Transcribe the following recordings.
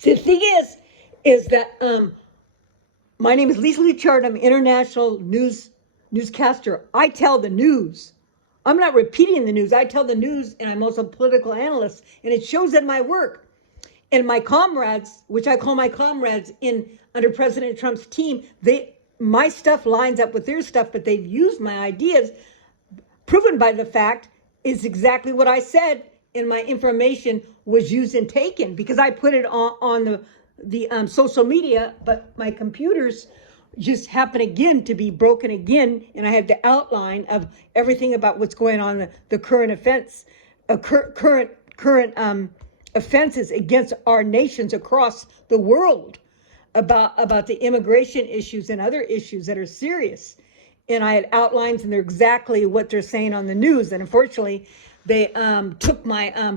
See, the thing is that my name is Lisa Luchard. I'm an international newscaster. I tell the news. I'm not repeating the news. I tell the news, and I'm also a political analyst, and it shows in my work. And my comrades, which I call my comrades under President Trump's team, my stuff lines up with their stuff, but they've used my ideas, proven by the fact is exactly what I said, and my information was used and taken because I put it on the social media, but my computers just happen again to be broken again, and I have the outline of everything about what's going on, the current offense, current offenses against our nations across the world, about the immigration issues and other issues that are serious. And I had outlines, and they're exactly what they're saying on the news. And unfortunately, they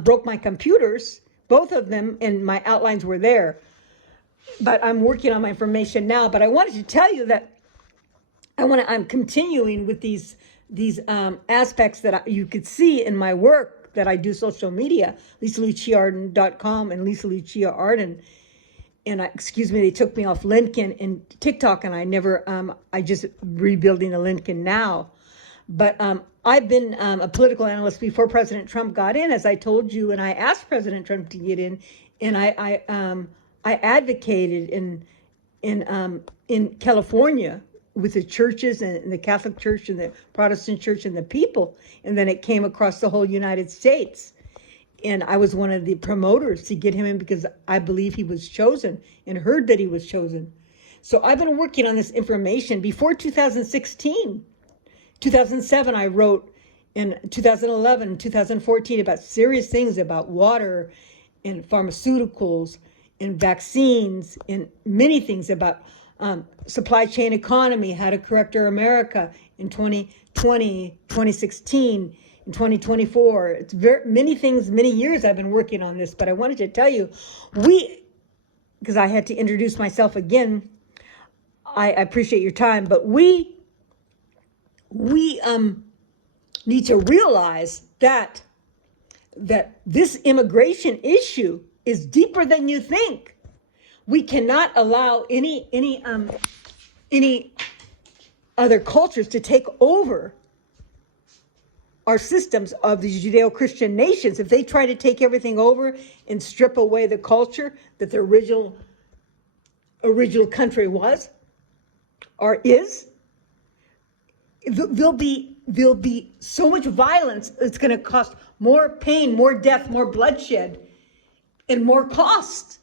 broke my computers, both of them, and my outlines were there. But I'm working on my information now. But I wanted to tell you that I'm continuing with these aspects that you could see in my work that I do social media, lisaluciaarden.com and Lisa Lucia Arden. And excuse me, they took me off LinkedIn and TikTok, and I just rebuilding the LinkedIn now. But I've been a political analyst before President Trump got in, as I told you, and I asked President Trump to get in, and I advocated in California with the churches and the Catholic Church and the Protestant Church and the people, and then it came across the whole United States. And I was one of the promoters to get him in because I believe he was chosen and heard that he was chosen. So I've been working on this information before 2016. 2007, I wrote in 2011, 2014 about serious things about water and pharmaceuticals and vaccines and many things about supply chain economy, how to correct our America in 2020, 2016, in 2024. It's many things, many years I've been working on this, but I wanted to tell you, because I had to introduce myself again, I appreciate your time, but we need to realize that this immigration issue is deeper than you think. We cannot allow any other cultures to take over our systems of these Judeo Christian nations. If they try to take everything over and strip away the culture that the original country was or is, there'll be so much violence. It's going to cost more pain, more death, more bloodshed, and more cost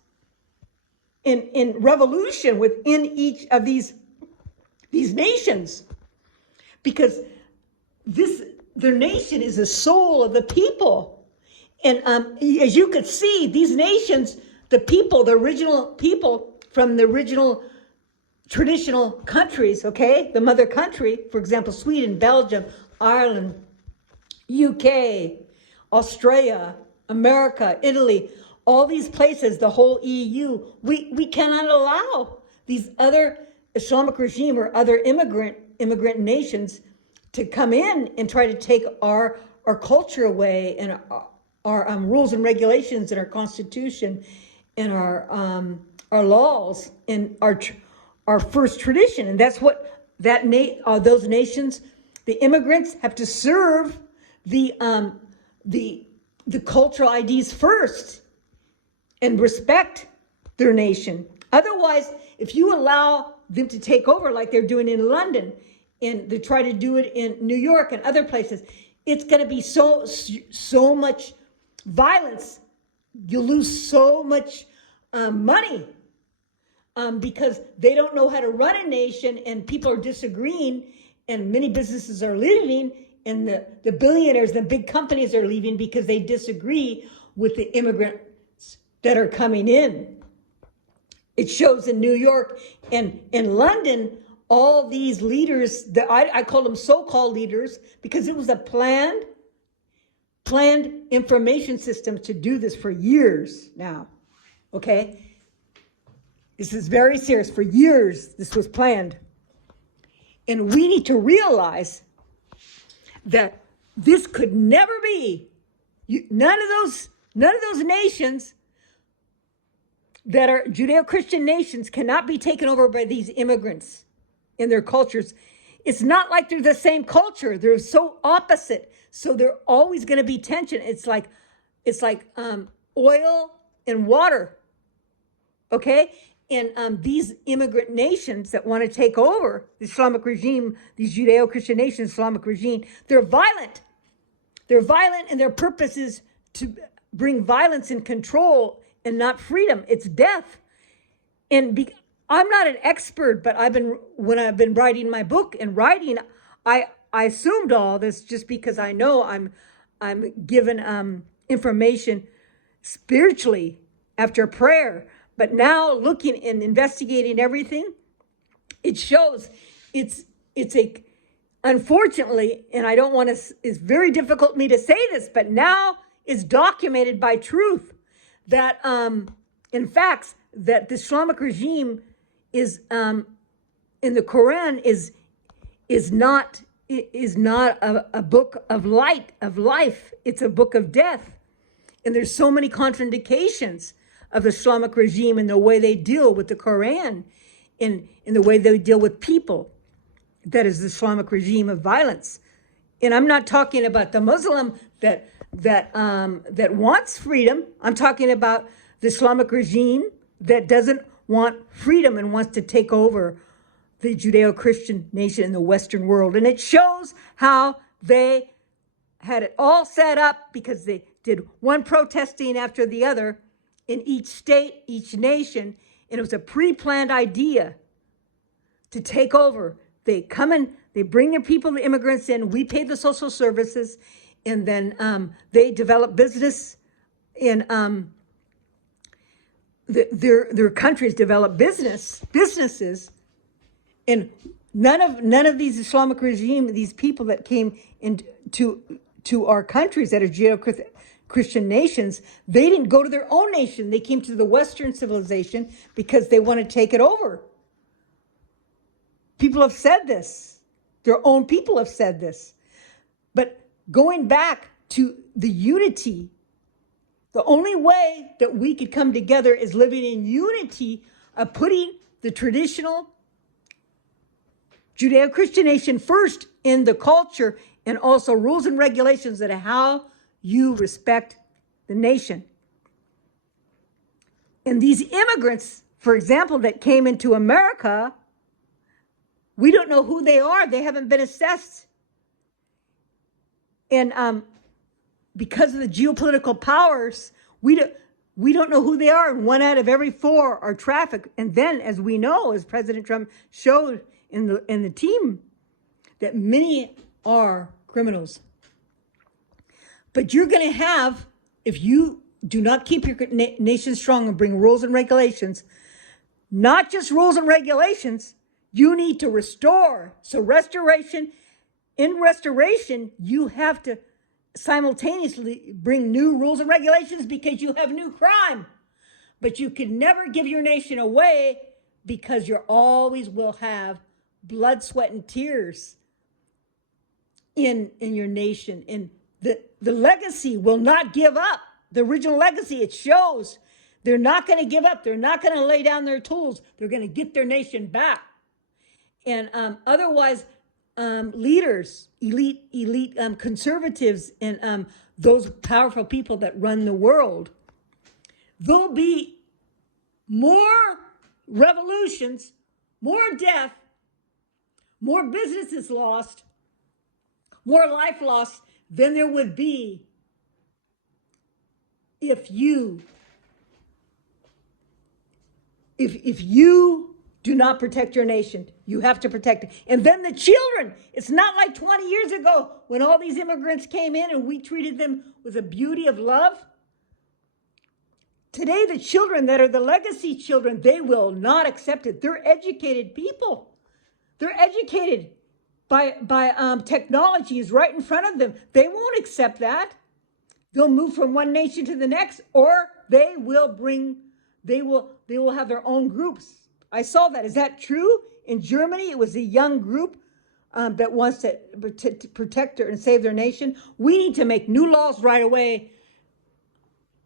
in revolution within each of these nations, because their nation is the soul of the people. And as you could see, these nations, the people, the original people from the original traditional countries, okay, the mother country, for example, Sweden, Belgium, Ireland, UK, Australia, America, Italy, all these places, the whole EU, we cannot allow these other Islamic regime or other immigrant nations to come in and try to take our culture away, and our rules and regulations and our constitution and our laws and our first tradition. And that's what those nations, the immigrants, have to serve the cultural IDs first and respect their nation. Otherwise, if you allow them to take over like they're doing in London, and they try to do it in New York and other places, it's going to be so much violence. You lose so much money because they don't know how to run a nation, and people are disagreeing, and many businesses are leaving, and the billionaires, the big companies are leaving because they disagree with the immigrants that are coming in. It shows in New York and in London. All these leaders, I call them so-called leaders, because it was a planned information system to do this for years now, okay? This is very serious. For years, this was planned. And we need to realize that this could never be. None of those nations that are Judeo Christian nations cannot be taken over by these immigrants in their cultures. It's not like they're the same culture. They're so opposite. So they're always going to be tension. It's like oil and water. Okay? And these immigrant nations that want to take over the Islamic regime, these Judeo Christian nations, Islamic regime, they're violent. They're violent, and their purpose is to bring violence and control and not freedom. It's death. And I'm not an expert, but when I've been writing my book and writing, I assumed all this just because I know I'm given information spiritually after prayer. But now looking and investigating everything, it shows it's unfortunately, and I don't want to, it's very difficult for me to say this, but now it's documented by truth that in fact that the Islamic regime is in the Quran is not a book of light, of life. It's a book of death. And there's so many contradictions of the Islamic regime and the way they deal with the Quran, in the way they deal with people. That is the Islamic regime of violence. And I'm not talking about the Muslim that wants freedom. I'm talking about the Islamic regime that doesn't want freedom and wants to take over the Judeo-Christian nation in the Western world. And it shows how they had it all set up because they did one protesting after the other in each state, each nation, and it was a pre-planned idea to take over. They come in, they bring their people, the immigrants in, we pay the social services, and then they develop business in their countries develop businesses, and none of these Islamic regime, these people that came into our countries that are Judeo-Christian nations, they didn't go to their own nation. They came to the Western civilization because they want to take it over. People have said this. Their own people have said this. But going back to the unity, the only way that we could come together is living in unity of putting the traditional Judeo-Christian nation first in the culture, and also rules and regulations that are how you respect the nation. And these immigrants, for example, that came into America, we don't know who they are. They haven't been assessed. And because of the geopolitical powers, we don't know who they are. And 1 out of every 4 are trafficked. And then, as we know, as President Trump showed in the team, that many are criminals. But you're going to have, if you do not keep your nation strong and bring rules and regulations, not just rules and regulations, you need to restore. So in restoration, you have to simultaneously bring new rules and regulations because you have new crime. But you can never give your nation away because you always will have blood, sweat, and tears in your nation. And the legacy will not give up. The original legacy, it shows they're not going to give up. They're not going to lay down their tools. They're going to get their nation back. And otherwise, leaders, elite conservatives, and those powerful people that run the world, there'll be more revolutions, more death, more businesses lost, more life lost than there would be if you do not protect your nation. You have to protect it. And then the children. It's not like 20 years ago when all these immigrants came in and we treated them with a beauty of love. Today, the children that are the legacy children, they will not accept it. They're educated people. They're educated by technologies right in front of them. They won't accept that. They'll move from one nation to the next, or they will have their own groups. I saw that. Is that true? In Germany, it was a young group that wants to protect and save their nation. We need to make new laws right away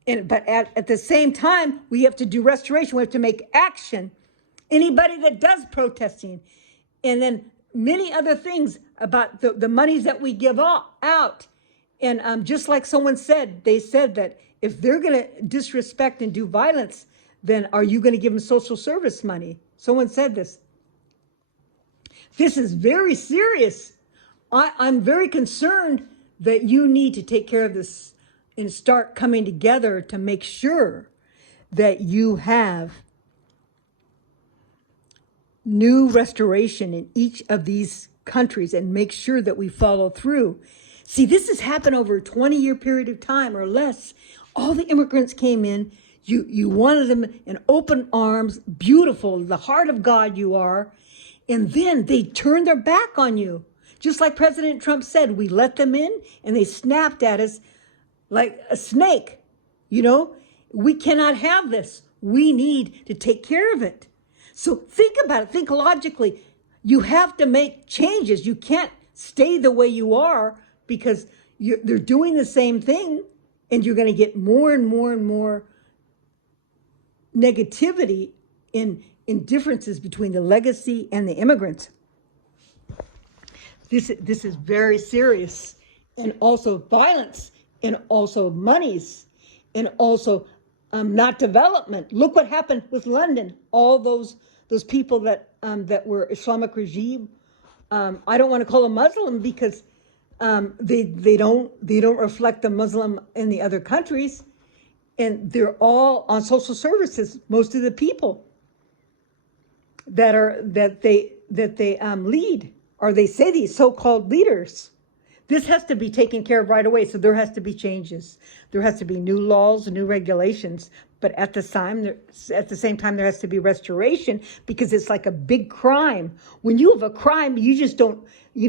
But at the same time, we have to do restoration. We have to make action. Anybody that does protesting, and then many other things about the monies that we give out. And just like someone said, they said that if they're going to disrespect and do violence, then are you going to give them social service money? Someone said this. This is very serious. I'm very concerned that you need to take care of this and start coming together to make sure that you have new restoration in each of these countries and make sure that we follow through. See, this has happened over a 20-year period of time or less. All the immigrants came in. You wanted them in open arms, beautiful, the heart of God you are. And then they turned their back on you. Just like President Trump said, we let them in and they snapped at us like a snake. You know, we cannot have this. We need to take care of it. So think about it. Think logically. You have to make changes. You can't stay the way you are because they're doing the same thing, and you're going to get more and more and more negativity in differences between the legacy and the immigrants. This is very serious. And also violence, and also monies, and also not development. Look what happened with London. All those people that were Islamic regime. I don't want to call them Muslim because they don't reflect the Muslim in the other countries, and they're all on social services. Most of the people that they lead, or they say these so-called leaders. This has to be taken care of right away. So there has to be changes. There has to be new laws, new regulations. But at the same time, there has to be restoration because it's like a big crime. When you have a crime, you just don't,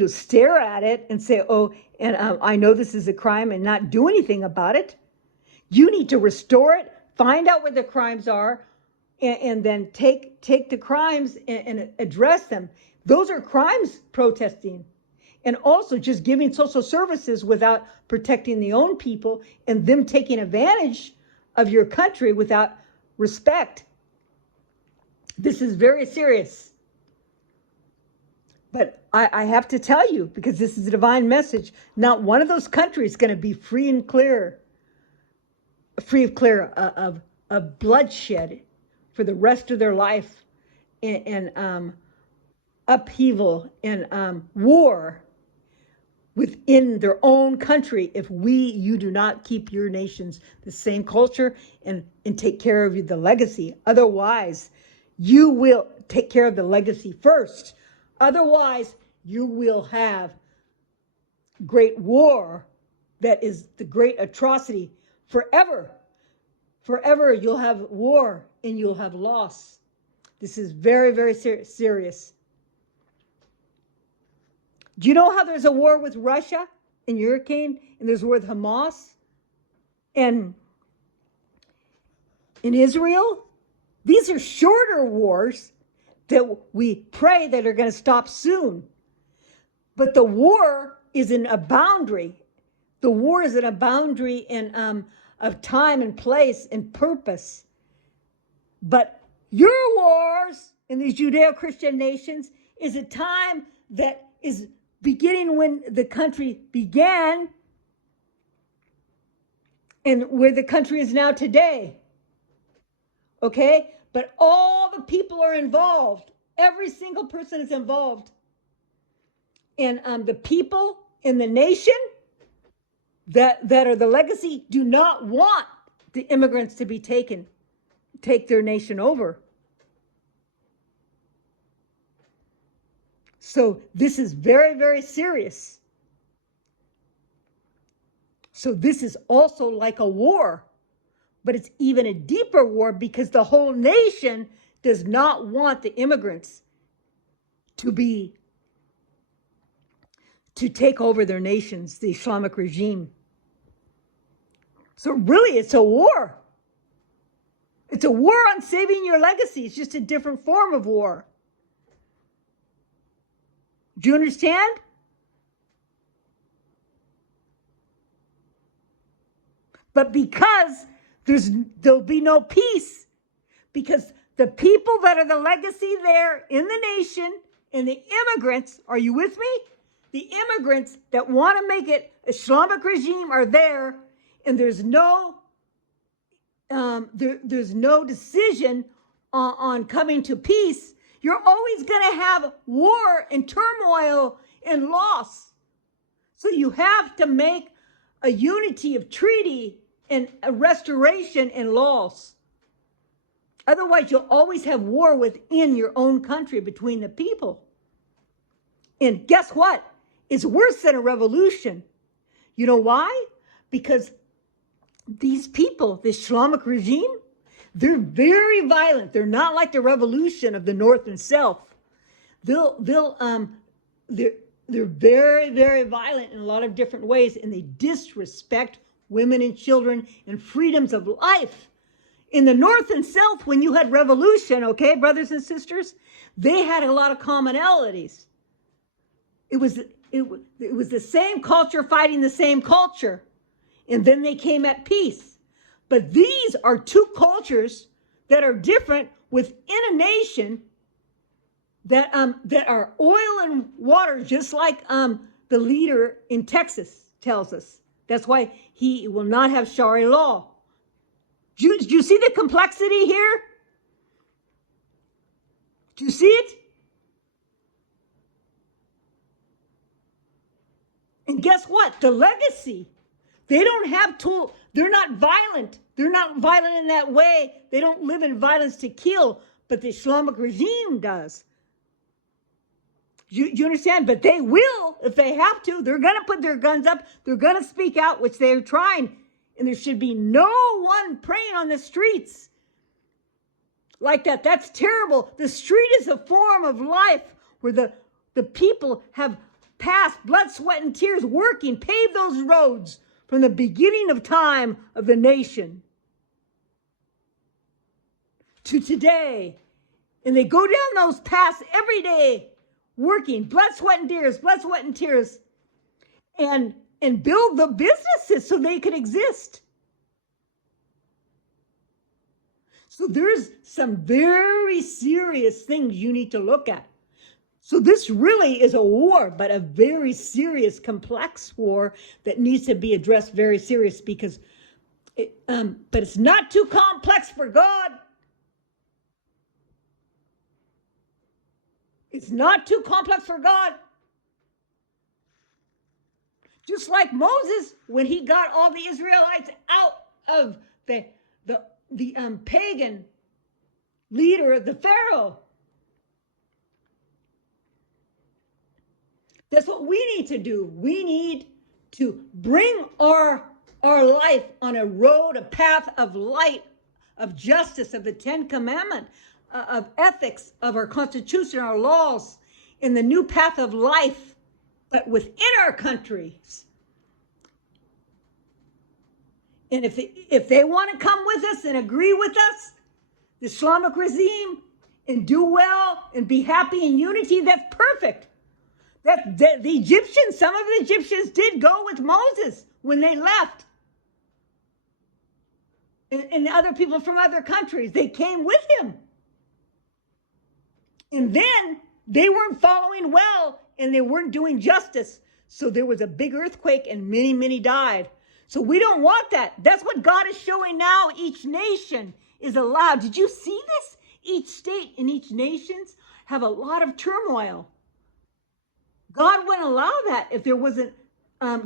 stare at it and say, "Oh, and I know this is a crime," and not do anything about it. You need to restore it, find out where the crimes are, and then take the crimes and address them. Those are crimes, protesting. And also just giving social services without protecting the own people and them taking advantage of your country without respect. This is very serious. But I have to tell you, because this is a divine message, not one of those countries is going to be free of bloodshed for the rest of their life, and upheaval and war within their own country if you do not keep your nations the same culture and take care of the legacy. Otherwise, you will take care of the legacy first. Otherwise, you will have great war that is the great atrocity forever. Forever you'll have war and you'll have loss. This is very, very serious. Do you know how there's a war with Russia and Ukraine, and there's a war with Hamas and in Israel? These are shorter wars that we pray that are going to stop soon. But the war is in a boundary. The war is in a boundary of time and place and purpose. But your wars in these Judeo Christian nations is a time that is beginning when the country began and where the country is now today. Okay? But all the people are involved. Every single person is involved. And the people in the nation that are the legacy do not want the immigrants to be take their nation over. So this is very, very serious. So this is also like a war, but it's even a deeper war because the whole nation does not want the immigrants to take over their nations, the Islamic regime. So really, it's a war. It's a war on saving your legacy. It's just a different form of war. Do you understand? But because there'll be no peace, because the people that are the legacy there in the nation and the immigrants, are you with me? The immigrants that want to make it Islamic regime are there, and there's no decision on coming to peace. You're always going to have war and turmoil and loss. So you have to make a unity of treaty and a restoration and loss. Otherwise, you'll always have war within your own country between the people. And guess what? It's worse than a revolution. You know why? Because these people, the Islamic regime, they're very violent. They're not like the revolution of the North and South. They're very, very violent in a lot of different ways, and they disrespect women and children and freedoms of life. In the North and South, when you had revolution, okay, brothers and sisters, they had a lot of commonalities. It was the same culture fighting the same culture, and then they came at peace. But these are two cultures that are different within a nation that are oil and water, just like the leader in Texas tells us. That's why he will not have Sharia law. Do you see the complexity here? Do you see it? And guess what? The legacy, they don't have tools. They're not violent. They're not violent in that way. They don't live in violence to kill, but the Islamic regime does. You understand? But they will, if they have to. They're going to put their guns up. They're going to speak out, which they're trying. And there should be no one praying on the streets like that. That's terrible. The street is a form of life where the people have passed blood, sweat, and tears working, paved those roads from the beginning of time of the nation to today. And they go down those paths every day, working, blood, sweat, and tears, and build the businesses so they could exist. So there's some very serious things you need to look at. So this really is a war, but a very serious, complex war that needs to be addressed very serious, because but it's not too complex for God. It's not too complex for God. Just like Moses, when he got all the Israelites out of the pagan leader, the Pharaoh. That's what we need to do. We need to bring our life on a road, a path of light, of justice, of the 10 Commandments, of ethics, of our Constitution, our laws, in the new path of life, but within our countries. And if they want to come with us and agree with us, the Islamic regime, and do well and be happy in unity, that's perfect. The Egyptians, some of the Egyptians did go with Moses when they left. And other people from other countries, they came with him. And then they weren't following well, and they weren't doing justice. So there was a big earthquake, and many, many died. So we don't want that. That's what God is showing now. Each nation is allowed. Did you see this? Each state and each nations have a lot of turmoil. God wouldn't allow that if there wasn't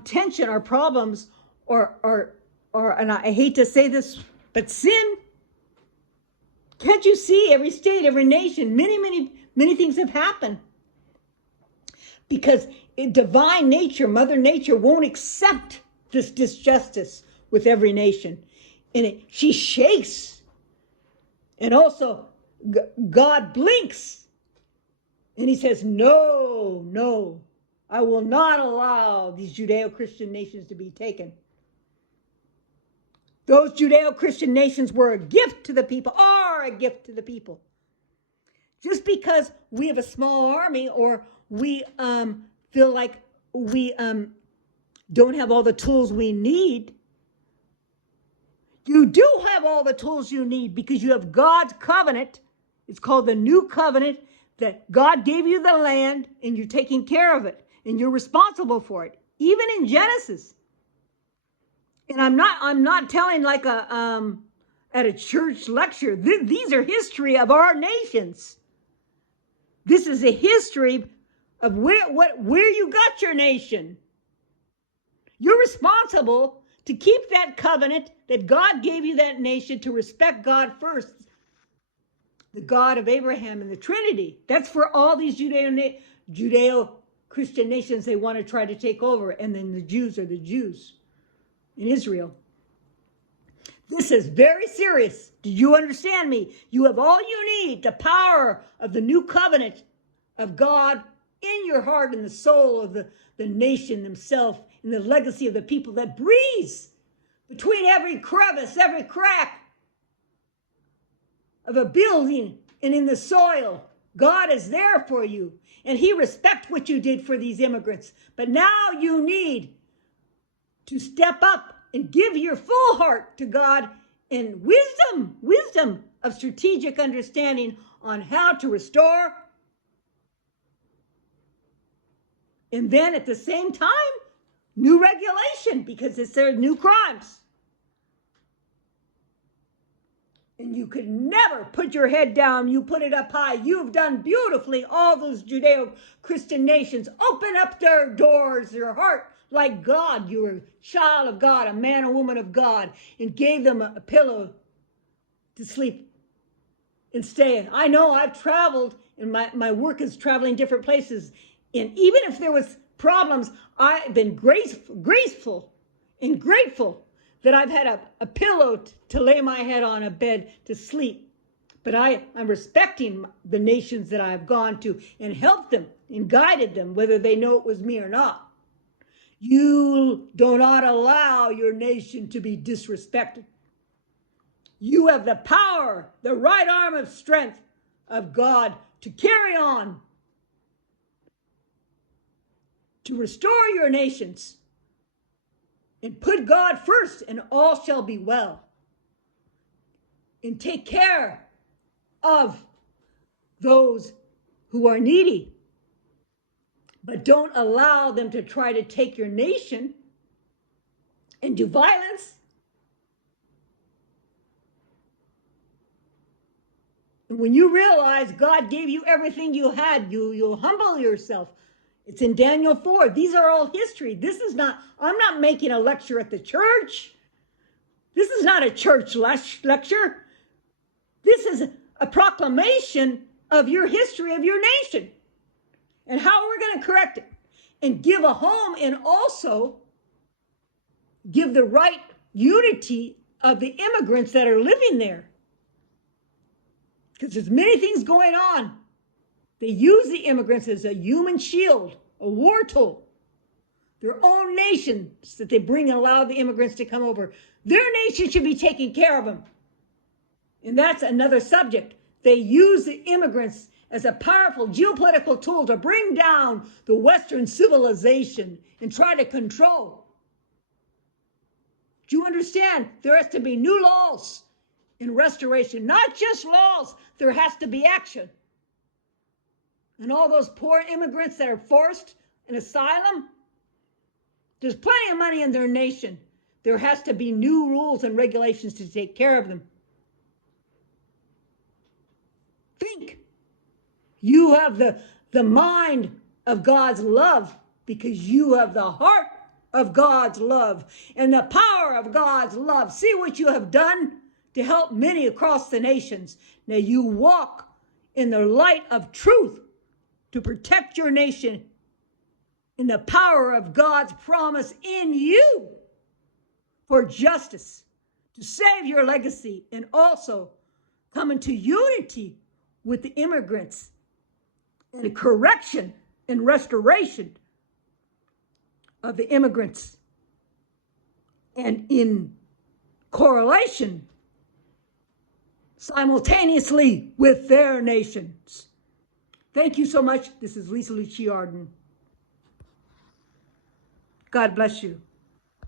tension or problems or and I hate to say this, but sin. Can't you see every state, every nation, many things have happened? Because divine nature, Mother Nature, won't accept this disjustice with every nation. And she shakes. And also, God blinks. And he says, no, I will not allow these Judeo Christian nations to be taken. Those Judeo Christian nations were a gift to the people, are a gift to the people. Just because we have a small army, or we feel like we don't have all the tools we need, You do have all the tools you need because you have God's covenant. It's called the new covenant, that God gave you the land and you're taking care of it and you're responsible for it, even in Genesis. And I'm not telling like at a church lecture. These are history of our nations. This is a history of where you got your nation. You're responsible to keep that covenant that God gave you that nation, to respect God first, the God of Abraham and the Trinity. That's for all these Judeo Christian nations they want to try to take over, and then the Jews are the Jews in Israel. This is very serious. Do you understand me? You have all you need, the power of the new covenant of God in your heart and the soul of the nation themselves, and the legacy of the people that breathes between every crevice, every crack of a building and in the soil. God is there for you, and he respects what you did for these immigrants. But now you need to step up and give your full heart to God in wisdom of strategic understanding on how to restore. And then at the same time, new regulation, because it's their new crimes. And you could never put your head down. You put it up high. You've done beautifully. All those Judeo-Christian nations open up their doors, their heart, like God. You were a child of God, a man or woman of God, and gave them a pillow to sleep and stay in. I know I've traveled, and my work is traveling different places. And even if there was problems, I've been graceful and grateful that I've had a pillow to lay my head on, a bed to sleep. But I'm respecting the nations that I've gone to and helped them and guided them, whether they know it was me or not. You do not allow your nation to be disrespected. You have the power, the right arm of strength of God to carry on, to restore your nations, and put God first, and all shall be well. And take care of those who are needy. But don't allow them to try to take your nation and do violence. And when you realize God gave you everything you had, you'll humble yourself. It's in Daniel 4. These are all history. I'm not making a lecture at the church. This is not a church lecture. This is a proclamation of your history of your nation and how we're going to correct it and give a home, and also give the right unity of the immigrants that are living there. Because there's many things going on. They use the immigrants as a human shield, a war tool. Their own nations that they bring and allow the immigrants to come over. Their nation should be taking care of them. And that's another subject. They use the immigrants as a powerful geopolitical tool to bring down the Western civilization and try to control. Do you understand? There has to be new laws in restoration. Not just laws, there has to be action. And all those poor immigrants that are forced in asylum, there's plenty of money in their nation. There has to be new rules and regulations to take care of them. Think. You have the mind of God's love because you have the heart of God's love and the power of God's love. See what you have done to help many across the nations. Now you walk in the light of truth to protect your nation in the power of God's promise in you for justice, to save your legacy, and also come into unity with the immigrants and a correction and restoration of the immigrants, and in correlation simultaneously with their nations. Thank you so much. This is Lisa Lucci Arden. God bless you.